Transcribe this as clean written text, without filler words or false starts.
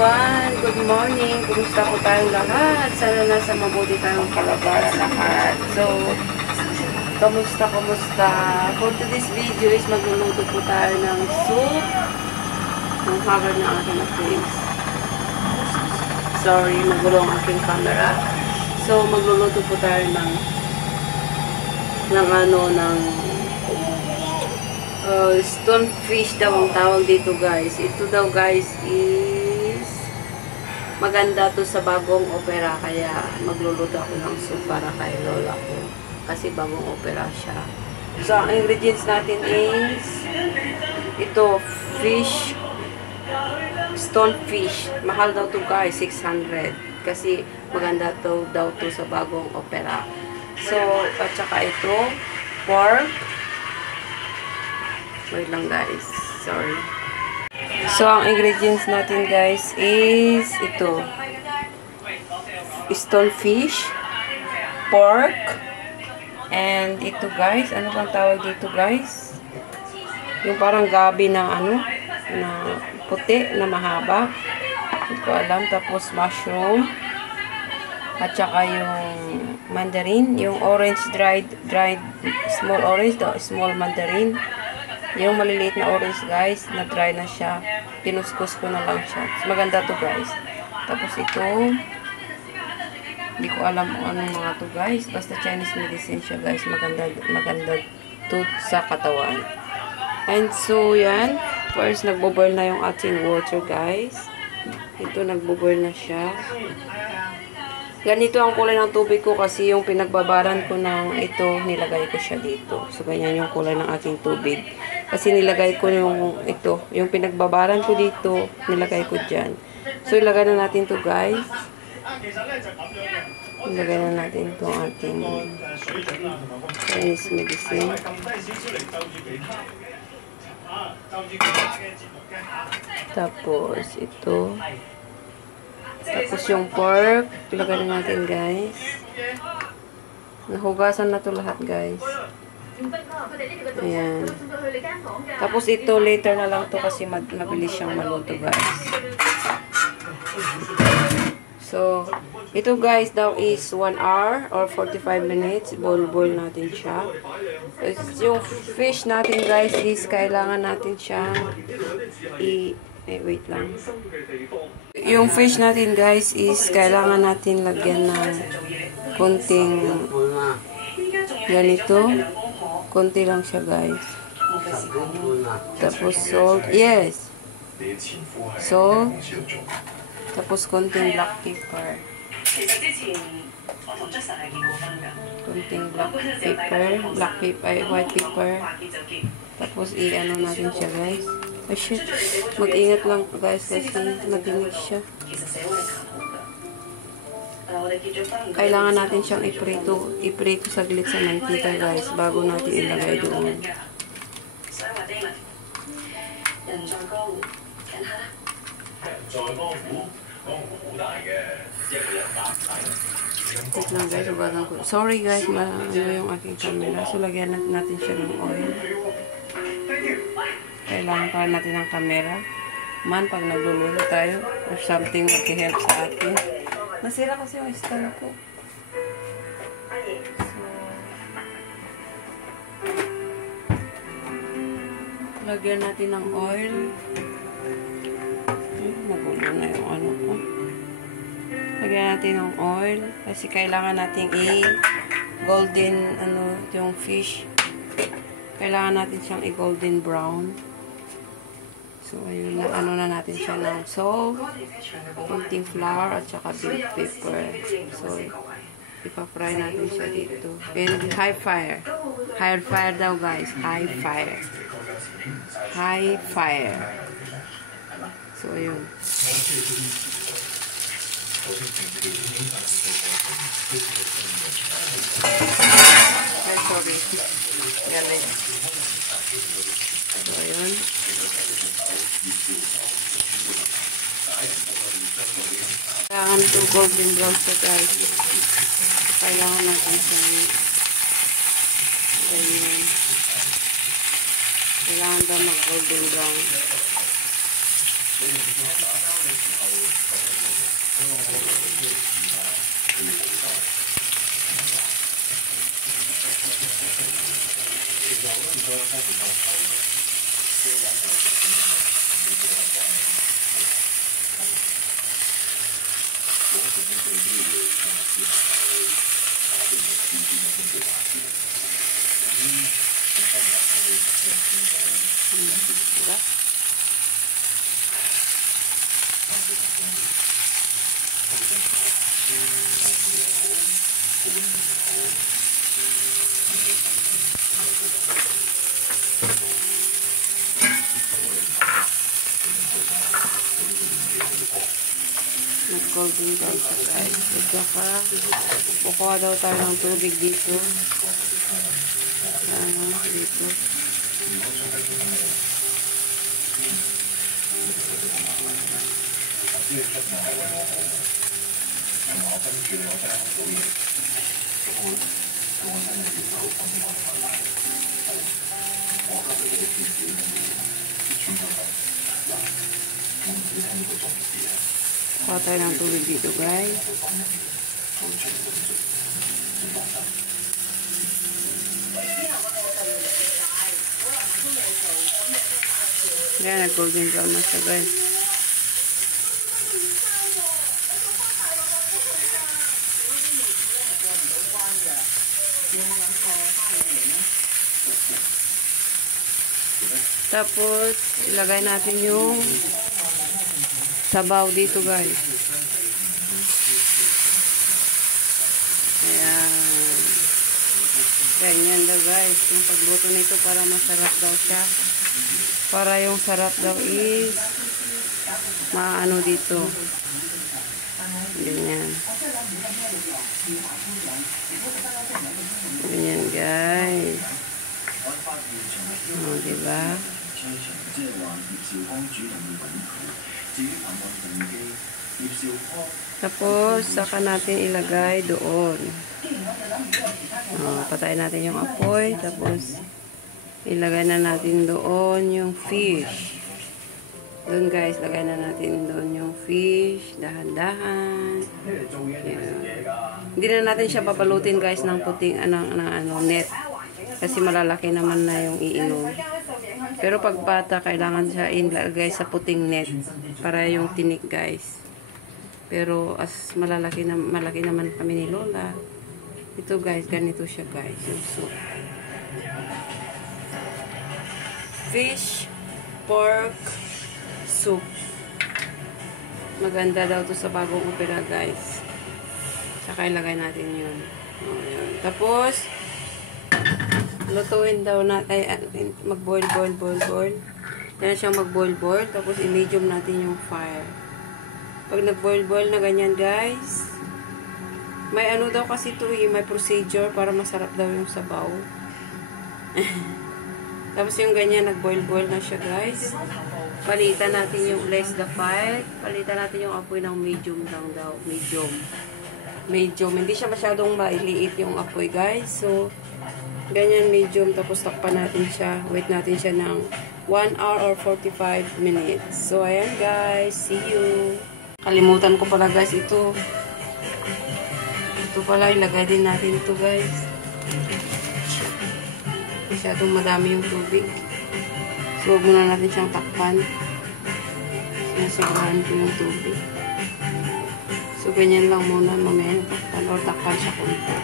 everyone! Good morning! Kumusta po tayong lahat? Sana nasa mabuti tayong kalagayan lahat. So, kamusta? For today's video is magluluto po tayo ng soup. Ang hagad ng aking face. Sorry, magulo ang aking camera. So, magluluto po tayo ng stonefish daw ang tawag dito, guys. Ito daw, guys, is maganda to sa bagong opera, kaya magluluto ako ng soup para kay lola ko kasi bagong opera siya. So ang ingredients natin is ito, fish, stonefish. Mahal daw to, guys, 600 kasi maganda to daw to sa bagong opera. So at saka ito, pork. Wait lang, guys. Sorry. So, ang ingredients natin, guys, is ito. Stonefish, pork, and ito, guys. Ano bang tawag dito, guys? Yung parang gabi na na puti, na mahaba. Hindi ko alam. Tapos, mushroom. At saka yung mandarin. Yung orange, dried, small orange, small mandarin. Yung maliliit na orange, guys, na dry na siya. Pinuskus ko na lang siya. Maganda to, guys. Tapos ito, hindi ko alam kung anong mga to, guys. Basta Chinese medicine siya, guys. Maganda to sa katawan. And so, yan. First, nagbo-boil na yung ating water, guys. Ito, nagbo-boil na siya. Ganito ang kulay ng tubig ko kasi yung pinagbabaran ko ng ito, nilagay ko siya dito. So, ganyan yung kulay ng aking tubig. Kasi nilagay ko yung ito, yung pinagbabaran ko dito, nilagay ko dyan. So, ilagay na natin to, guys. Ilagay na natin itong ating Chinese medicine. Tapos, ito. Tapos yung pork, ilagay na natin, guys. Nahugasan na to lahat, guys. Ayan. Tapos ito, later na lang to kasi mabilis siyang maluto, guys. So, ito, guys, daw is 1 hour or 45 minutes. Boil natin siya. Yung fish natin, guys, is kailangan natin siyang wait lang. Yung fish natin, guys, is kailangan natin lagyan ng konting ganito. Konti lang siya, guys. Tapos salt. Yes. Salt. Tapos konting black pepper. Konting black pepper, white pepper. Tapos i-ano natin siya, guys. Oh, shit. Mag-ingat lang, guys, kasi nadinig siya. Kailangan natin siyang iprito saglit sa mantika, guys, bago natin ilagay doon. Wait lang, guys, ubagan ko. Sorry, guys, ano yung aking camera. So, lagyan natin siya ng oil. Kailangan pa natin ng camera. Pag nagluluto tayo or something mag-help sa atin. Nasira kasi yung stand ko. So, lagyan natin ng oil. Nagulo na yung ano ko. Lagyan natin ng oil. Kasi kailangan natin golden, yung fish. Kailangan natin siyang golden brown. So, ayun na, na natin siya ng salt, konting flour, at saka big pepper. So, ipa-fry natin siya dito. And high fire. High fire daw, guys. High fire. High fire. So, ayun. Ay, sorry. Galing. So, ayun. Kailangan ito golden brown siya, guys. Kailangan natin siya ganyan. Kailangan daw mag golden brown. Diba? Nag-golden guys. At saka, kukuha daw tayo ng tubig dito. Dito. Kuha tayo ng tubig dito guys. Yan, nag-golden brown na siya guys. Tapos, ilagay natin yung sabaw dito guys. Ayan. Ganyan daw guys. Yung pagluto nito para masarap daw siya. Para yung sarap daw is maano dito. Ganyan. Ganyan guys. O, diba? Tapos, saka natin ilagay doon. O, patayin natin yung apoy. Tapos, ilagay na natin doon yung fish. Doon guys, lagay na natin doon yung fish. Dahan-dahan. Hindi na natin siya papalutin guys ng puting, net. Kasi malalaki naman na yung iinom. Pero pag bata, kailangan siya ilagay sa puting net. Para yung tinik guys. Pero as malaki naman kami ni Lola. Ito guys, ganito siya guys. Yung soup. Fish, pork, soup. Maganda daw to sa bagong opera guys. Saka ilagay natin yun. Yun. Tapos, lutuin daw natin, mag-boil. Yan siyang mag-boil. Tapos, i-medium natin yung fire. Pag nag-boil na ganyan, guys, may ano daw kasi ito may procedure para masarap daw yung sabaw. Tapos, yung ganyan, nag-boil na siya, guys. Palitan natin yung less the fire. Palitan natin yung apoy ng medium lang daw. Medium. Hindi siya masyadong mailiit yung apoy, guys. So, ganyan medium, tapos takpan natin siya. Wait natin siya ng 1 hour or 45 minutes. So, ayan guys. See you. Kalimutan ko pala guys ito. Ito pala, ilagay din natin ito guys. Masyadong madami yung tubig. So, huwag muna natin siyang takpan. Sinasobrahan ko yung tubig. So, ganyan lang muna. Mamaya takpan or takpan siya konti.